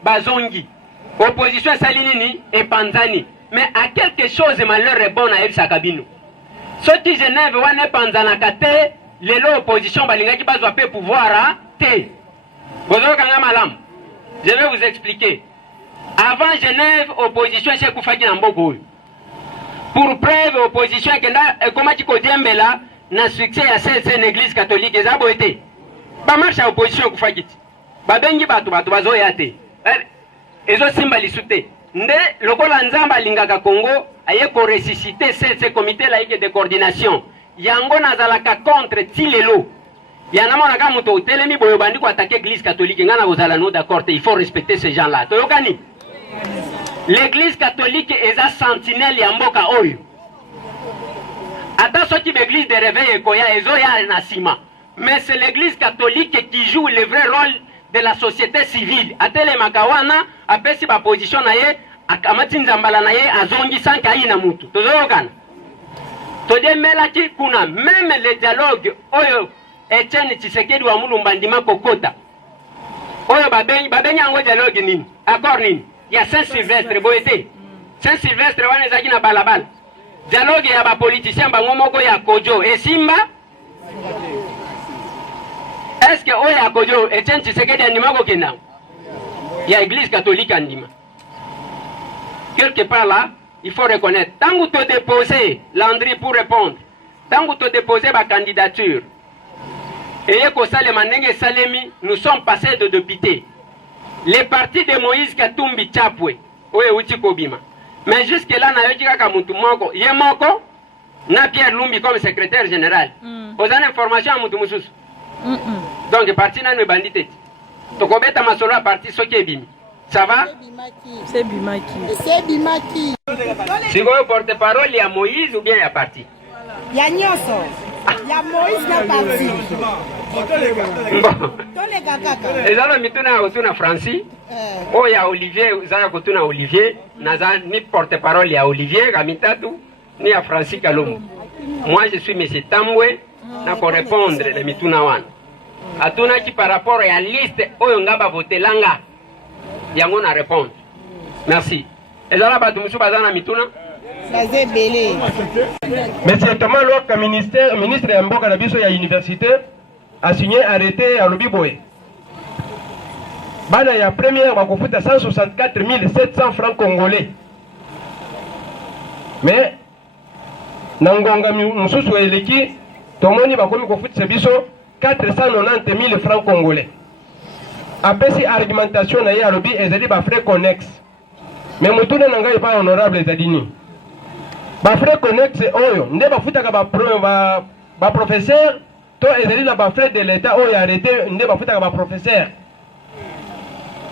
bazongi opposition salinini et panzani mais à quelque chose malheur est bon à Ebsa Kabino soki Genève wane panzana kate lelo opposition balingaki bazwa pe pouvoir a te bozoka nga malam je vais vous expliquer avant Genève opposition chez Koufaki na mboko pour preuve opposition kenda komati ko diembela na succès ya cette église catholique ezabo été ba marche à opposition Koufaki ba bengi batu bazoya te ezo simba lisute nde lokola nzamba lingaka Congo aye ko ressusciter ce comité laïque de coordination yango nazalaka contre tilelo yana mona ka muto telemi boyo bandi ko attaquer église catholique ngana bozala no d'accord il faut respecter ces gens là toyokani l'église catholique est un sentinelle ya mboka oyo ata soki l'église de réveil ekoya ezoya na sima mais c'est l'église catholique qui joue le vrai rôle de la société civile atele makawana apesi ba position na ye akamati nzambala na ye azongi sanka ina mutu tozokana todemela ki kuna même le dialogue oyo Etienne Tshisekedi wa Mulumba ndima kokota oyo babenyi yango dialogue nini accord nini ya Saint-Sylvestre boete Saint-Sylvestre wana ezaki na balabala dialogue ya ba politicien bango moko ya Kojo esimba est-ce que oya Kojo Etienne Tshisekedi andima ko kenda ya église catholique andima quelque part là il faut reconnaître tangu to déposer Landry pour répondre tangu to déposer ba candidature et ko salema ndenge salemi nous sommes passés de députés les partis de Moïse Katumbi Chapwe oye uti kobima mais jusque là na yoki kaka mutu moko ye moko na Pierre Lumbi comme secrétaire général ozana information à mutu mususu donc parti na no bandite to kobeta masolo a parti soki ebimi ça va c'est Bimaki sikoyo porte-parole ya Moïse ou bien ya parti ya nyoso ya Moïse na parti ezala mituna kotuna Francis oya Olivier zaya kotuna Olivier naza ni porte-parole ya Olivier kamitatu ni ya Francis Kalombo moi je suis monsieur Tambwe na ko répondre na mituna wana atuna ki par rapport à la liste oyo ngaba votelanga yango na répondre merci ezala batu musu bazana mituna Monsieur Thomas Loka, ministre ya mboka na biso ya université, a signé arrêté à Lobiboé. Bana ya première bakofuta 164 700 francs congolais. Mais nangonga mususu eleki tomoni bakomi kofuta biso 490 000 francs congolais. Apesi argumentation na ya lobi ezali ba frais connexes. Mais mutuna nanga pas honorable ezadini. Ba frais connexes oyo nde bafutaka ba professeur to ezali na ba frais de l'état oyo arrêté nde bafutaka ba professeur.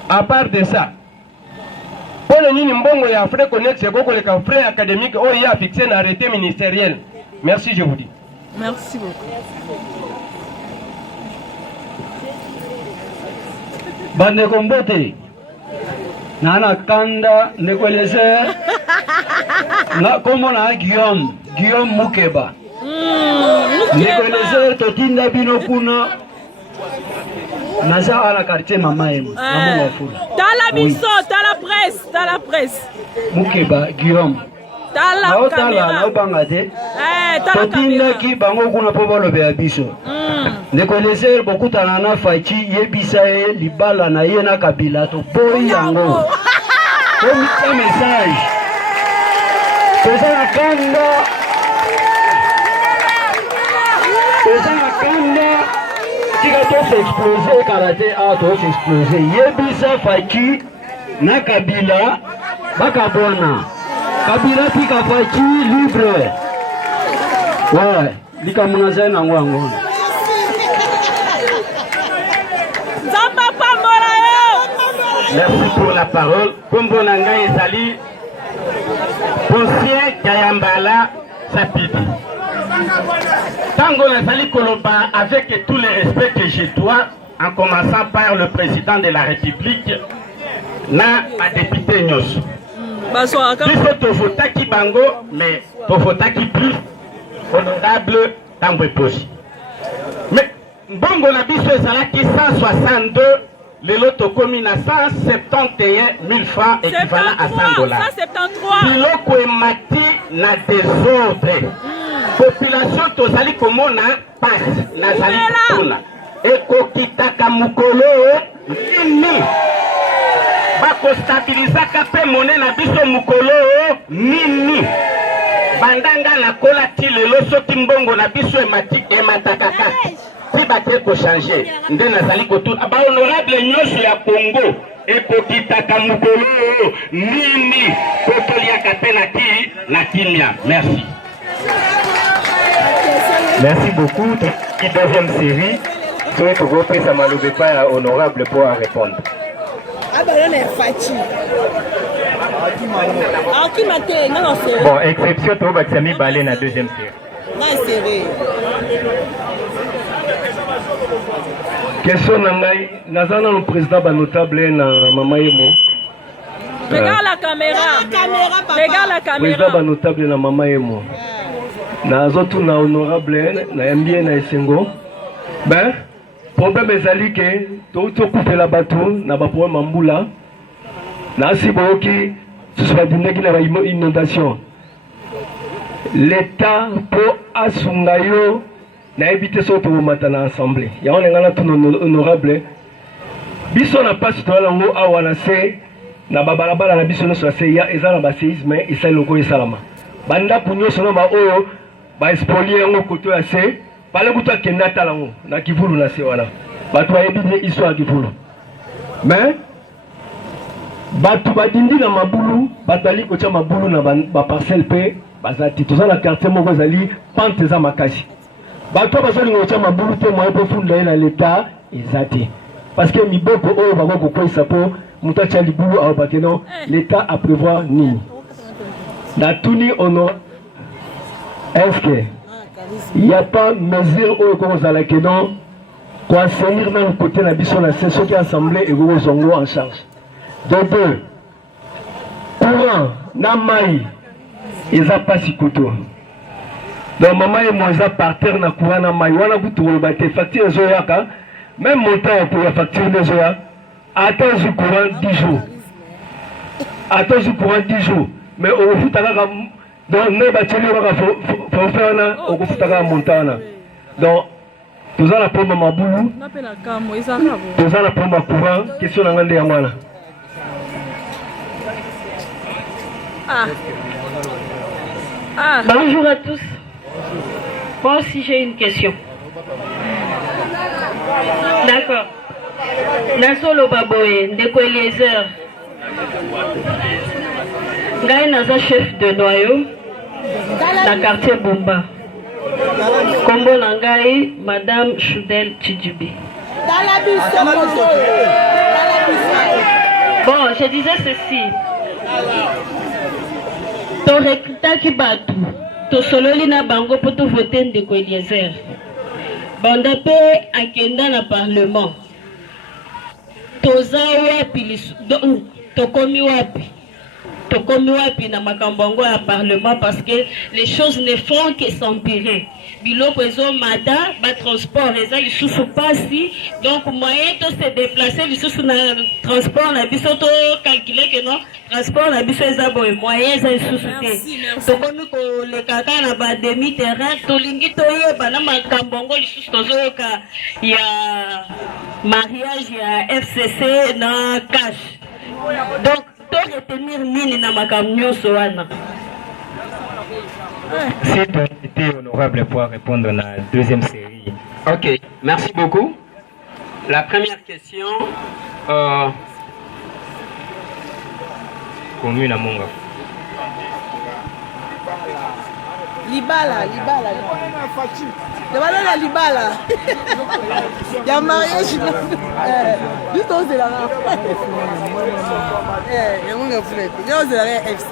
À part de ça, pour le nini mbongo ya frais connexes koko le frais académique oyo ya fixé na arrêté ministériel. Merci, je vous dis. Merci beaucoup. Bande kombote nana kanda nekweleze na komo na Guillaume Mukeba nekweleze totinda bino kuna naza ala quartier mama emu na mafula tala biso tala presse Mukeba Guillaume tala caméra na ubanga te totinda ki bango kuna po balobe ya biso nekweleze bokutana na fachi yebisa ye libala na ye na kabila to boyi yango comme un message pesa kanda tika to s'exploser karate a to s'exploser yebisa fachi na kabila bakabona kabila tika fachi libre ouais likamuna zena ngwango. Merci pour la parole. Kombo Nanga Ezali, Monsieur Kayambala Sapidi. Tango Nazali Koloba, avec tout le respect que je dois, en commençant par le président de la République, na député Nyos. Biso Tofotaki Bango, mais Tofotaki plus honorable Tambwe Posi. Mais Bongo na biso ezalaki 162, lelo tokomi na 171 000 francs équivalent à $100. Biloko emati na désordre. Population tozali komona pasi nazali kotuna. Ekokitaka mukolo nini? Bakostabilizaka pe mone na biso mukolo nini? Bandanga na kola ti lelo soki mbongo na biso ematakaka. Si bate ko changer nde nazali kotuna ba honorable nyonso ya Congo ekokitaka mukolo nini kotoliaka pe na kimia. Merci. Merci beaucoup. Deuxième série, souhaite vous prendre ça m'a pas honorable pour répondre. Bon, exception pour Batsami Balé na deuxième série. Question nangai, nazana le président notable na Mama Emo. Regarde la caméra. Regarde la caméra. Président notable na Mama Emo. Na zotu na honorable na yambie na esengo. Ben, problème ezali ke to kupela batu na ba problème mbula. Na siboki susba dineki na inondation. L'État pour asungayo na éviter so to mata na assemblée. Ya on ngana tout honorable. Biso na passe to lango awa na se na babalabala na biso no so se ya ezana ba séisme isa loko esalama. Banda punyo sono ba oyo ba spolier ngo koto ya se pale kuta kenda talango na kivulu na se wana. Batu ba ebide histoire kivulu. Mais batu badindi na mabulu batali ko tia mabulu na ba parcelle pe bazati toza na quartier moko zali pente za makasi. Batu bazali ko tia mabulu te moyo pe funda na l'état ezati. Parce que miboko oyo bako ko isa po muta tia libulu au bakeno l'état a prévoir ni. Na tuni ono est-ce que il n'y a pas mesure oyo ko zala kenon ko assainir dans le côté na biso na session qui assemblée et go zongo en charge. De deux, courant, namai, ils a pas si couteau. Donc maman et moi ils a par terre na courant namai, wana kutu robate facture zoyaka, même montant pour la facture de zoya, attends du courant 10 jours. Attends du courant 10 jours. Mais au fout à la donc ne bâtiment faut faire na au fout à la montagne. Donc tous à la pomme maboulou, tous à la pomme courant, question na ngande ya mwana. Bonjour à tous. Moi aussi j'ai une question. D'accord. Nasolo Baboye, Ndeko Eliezer. Ngai naza chef de noyau na quartier Bumba. Kombo na ngai Madame Choudel Tchidjubi. Bon, je disais ceci. To recrutaki batu to sololi na bango po to voter Ndeko Eliezer. Banda pe akenda na parlement. Toza wapi tokomi wapi? Tokomi wapi na makambo ya parlement parce que les choses ne font que s'empirer. Biloko ezo mata ba transport eza lisusu pasi donc moyen to se déplacer lisusu na transport na biso to calculer que non transport na biso eza boye moyen eza lisusu te. Tokomi ko le kaka na ba demi terrain to lingi to yeba na makambo lisusu tozoyoka ya mariage ya FCC na cash. Donc to retenir nini na makambo soana. C'est un été honorable pour répondre à la deuxième série. Ok, merci beaucoup. La première question. Commune à Monga. Libala. Demandez la Libala. Il y a un mariage. Juste aux de la FC.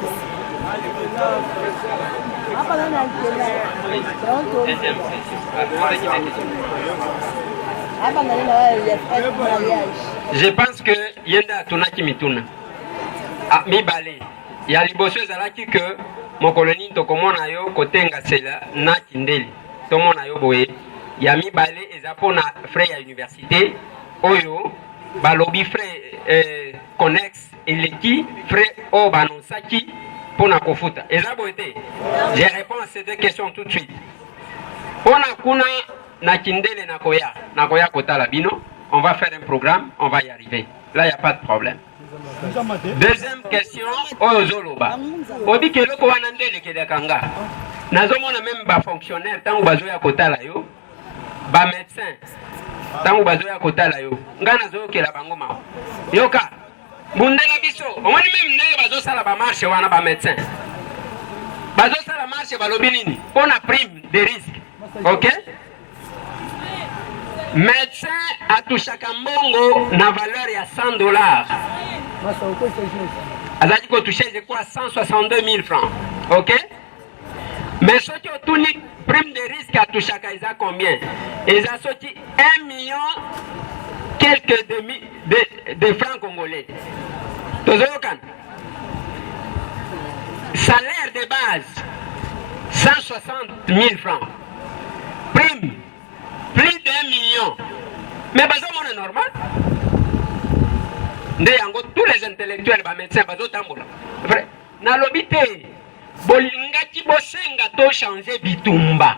Je pense que yenda tunaki mituna mibale ya liboso ezalaki que mokoloni tokomona yo kotenga sela na kindeli tomona yo boye ya mibale eza mpona frais ya université oyo balobi frais connexe eleki frais oyo banonsaki mpona kofuta eza boye te. Je réponds à ces deux questions tout de suite. Mpona kuna na kindele nakoya kotala bino, on va faire un programme, on va y arriver. Là, il n'y a pas de problème. Deuxième question, Ozoloba. Obi keloko wanandele kedakanga. Nazomona même ba fonctionnaire tangu bazoya kotala yo, ba médecin tangu bazoya kotala yo. Nga nazoyo kela bango mao. Yoka. Mundela biso, omoni même nayo bazosala ba marche wana ba médecin. Bazosala marche balobi nini? Pona prime de risque. OK? Médecin atushaka mbongo na valeur ya $100. Azaki ko toucher je crois 162 000 francs. OK? Mais ce qui otuni prime de risque atushaka isa combien? Isa soti 1 million quelques de francs congolais. Tozoyokan. Salaire de base 160 000 francs. Prime plus d'1 million. Mais bazomon est normal. Tous les intellectuels, les médecins, vrai. Na lobité, bolingaki bosenga to changer bitumba.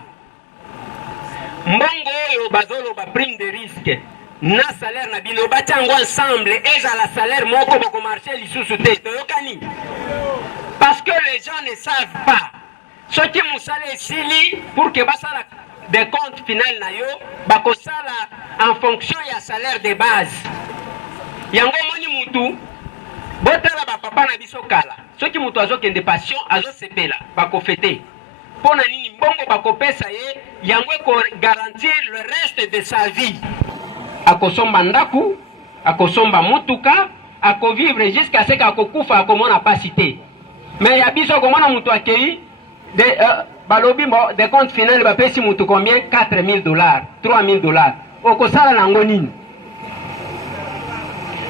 Mbongo yo bazolo ba prime de risque. Na salaire na bino batango ensemble et à la salaire moko boko marché lisusu te toyokani. Parce que les gens ne savent pas. Ce qui musale sili pour que basala des comptes final na yo bakosala en fonction ya salaire de base. Yango moni mutu botala ba papa na biso kala. Soki mutu azokende passion azosepela bakofete. Pona nini mbongo bakopesa ye yango ko garantir le reste de sa vie. Akosomba ndaku, akosomba mutuka, akovivre jusqu'à ce qu'akokufa akomona pasité. Mais ya biso komona mutu akei de balobi de compte final va payer mutu combien? $4 000, $3 000. Okosala nango nini?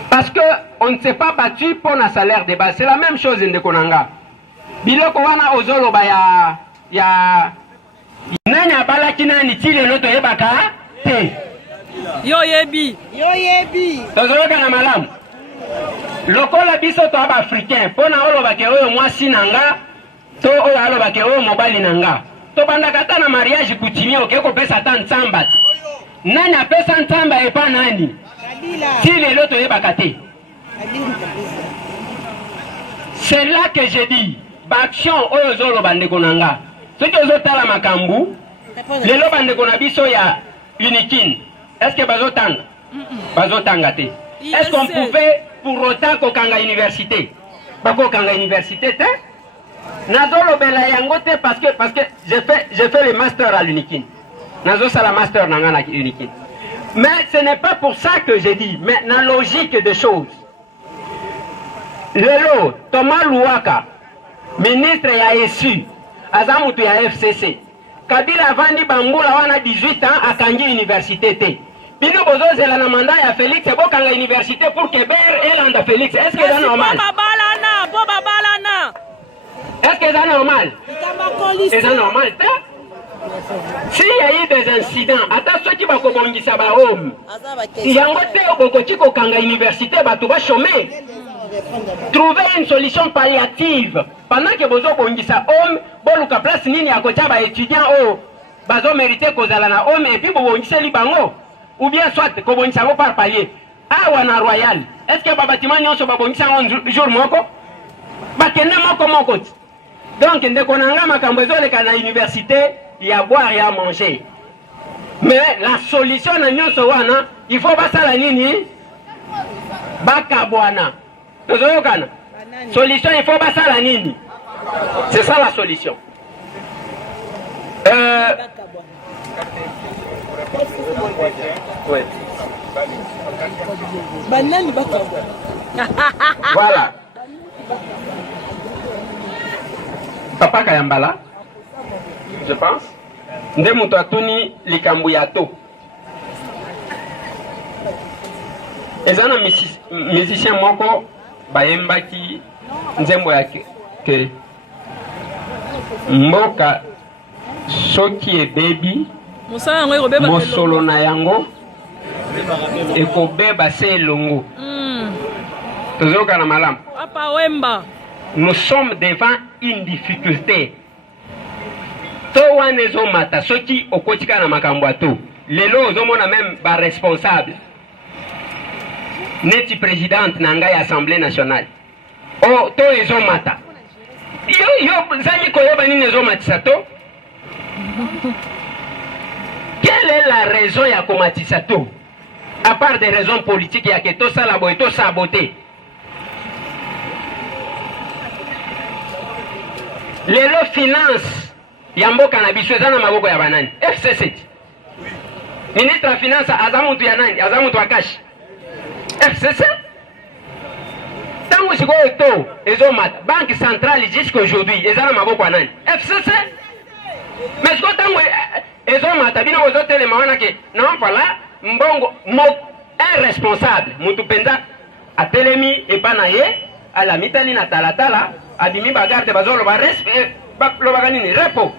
Parce que on ne s'est pas battu pour un salaire de base. C'est la même chose ndekonanga. Biloko wana ozoloba ya nani abalaki nani tile loto yebaka te. Yo yebi. Tozoloka na malamu. Lokola biso to aba africain pona oloba ke oyo mwasi nanga to oyo aloba ke oyo mobali nanga. To bandaka ta na mariage kutimia okeko pesa ta ntsamba. Nani apesa ntsamba epa nani? Si les loto yebaka te. C'est là que je dis baction oyo zolo bandeko nanga. Soki ozotala makambu lelo bandeko na biso ya Unikin. Est-ce que bazotanga? Bazotanga te. Est-ce qu'on pouvait pour autant kokanga université? Bako kanga université te? Nazolo bela yango te parce que j'ai fait le master à l'Unikin. Nazo sala master nanga na Unikin. Mais ce n'est pas pour ça que j'ai dit. Mais la logique des choses. Lelo, Thomas Louaka, ministre ya ESU, Azamutu ya FCC. Kabila Vandi Bangula wana 18 ans à Kangi Université T. Bino bozo zela na mandat ya Félix et Bokanga Université pour que Ber elanda Félix. Est-ce que c'est normal? Est-ce que c'est normal? C'est normal, s'il y a eu des incidents, attends ceux qui vont commencer à homme. Il y a un côté qui kanga université, tu vas chômer. Trouver une solution palliative. Pendant que vous avez homme, vous avez place nini à côté des étudiants, vous avez mérité que vous avez homme et puis vous avez libango. Ou bien soit que vous avez par palier. Ah, wana royal. Est-ce que le bâtiment n'y a pas un jour moko? Bakene moko moko. Donc, dès qu'on a un université, il y a à boire et à manger. Mais la solution, il faut pas ça la nini. Bakabwana. Solution, il faut pas ça la nini. C'est ça la solution. Ouais. Voilà. Papa Kayambala, je pense. Nde mutu atuni likambo ya to. Ezana musicien moko bayembaki nzembo ya ke mboka soki ebebi mosolo na yango ekobeba se elongo. Tozoka na malamu. Papa Wemba. Nous sommes devant une difficulté. To wana ezomata soki okotika na makambo ato. Lelo ozomona même ba responsable. Neti présidente na ngai Assemblée nationale. Oh, to ezomata. Yo zali koyeba nini ezomatisa to? Quelle est la raison ya komatisa to? À part des raisons politiques ya ke to sala boy to saboter. Lelo finance yamboka na biso ezana maboko ya banani FCC. Ministre ya finance azamuntu ya nani? Azamuntu wa cash. FCC. Tango siko to ezomata banque centrale jusqu'aujourd'hui ezana maboko ya nani? FCC. Mais siko tango ezomata bino ozotele mawana ke non voilà mbongo un responsable mutu penza atelemi epana ye ala mitali na talatala adimi bagarde bazolo ba respect lo baganini repo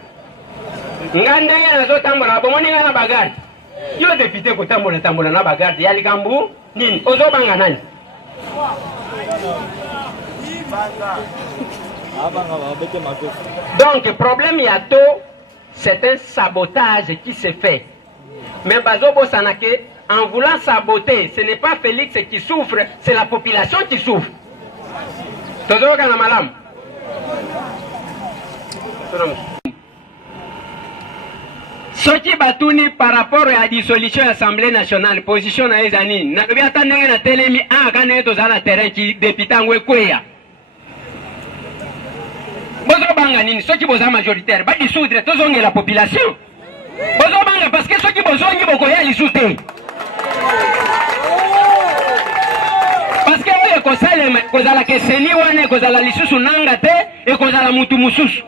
ngande ya zo tambola bomoni ngana bagarde yo député ko tambola na bagarde ya likambu nini ozo banga nani donc problème ya to c'est un sabotage qui se fait mais bazobo sanake en voulant saboter ce n'est pas Félix qui souffre c'est la population qui souffre tozoka na malamu. Soki batuni par rapport à la dissolution de l'Assemblée nationale, position na ezani, na lobi atandenge na telemi akane to zana terrain ki député ngwe kweya. Bozo banga nini soki boza majoritaire, ba dissoudre tozonge la population. Bozo banga parce que soki bozongi bokoya lisute. Parce que oye kozala keseni wane kozala lisusu nanga te et kozala mutu mususu.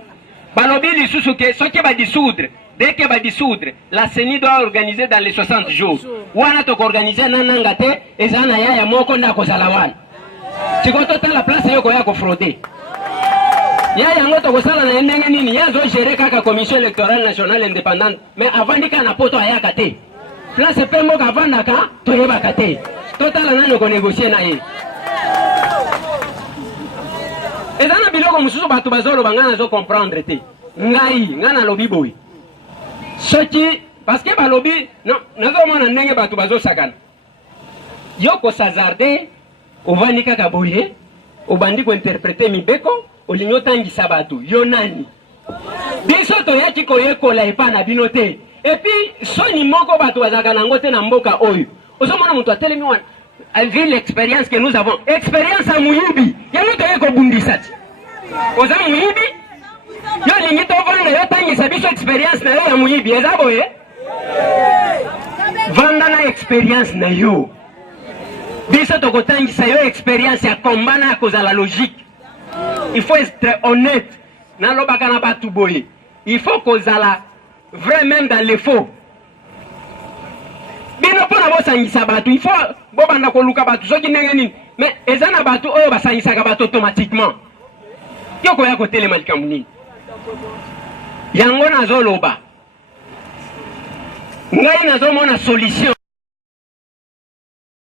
Balobi lisusu ke soki ba dissoudre. Dès que va dissoudre, la CENI doit organiser dans les 60 jours. Wana to organiser nananga te ezana ya moko na kozala wana. Tikoto ta la place yoko ya ko frauder. Ya yango to kosala na ndenge nini ya zo gérer kaka commission électorale nationale indépendante mais avant dika na poto ayaka te. Place pe moko avant ka to yeba kate. Total nano ko négocier na ye. Ezana biloko mususu bato bazolo bangana zo comprendre te. Ngai ngana lobi boy. Soki parce que balobi non nazomona ndenge bato bazosakana. Yo ko sazarde ovani kaka boye obandi ko interpréter mibeko olinyo tangisa bato yo nani. Biso to yaki ko yekola epa na binote. Et puis soni moko bato bazakana ngote na mboka oyo. Ozomona mutu atelemi wana vu l'expérience que nous avons. Expérience à Mouyibi. Yango to yeko bundisati. Oza Mouyibi yo lingi to vanda yo tangisa biso experience na yo ya muyibi ezabo vanda na experience na yo biso to kotangisa yo experience ya kombana à cause de la logique. Il faut être honnête na lobaka na batu boye. Il faut kozala vrai même dans les faux. Bino pona bosangisa batu il faut bobanda ko luka batu soki ndenge nini mais ezana batu oyo basangisa ka batu automatiquement yo ko ya ko tele malikamu nini yango nazoloba ngai nazomona solution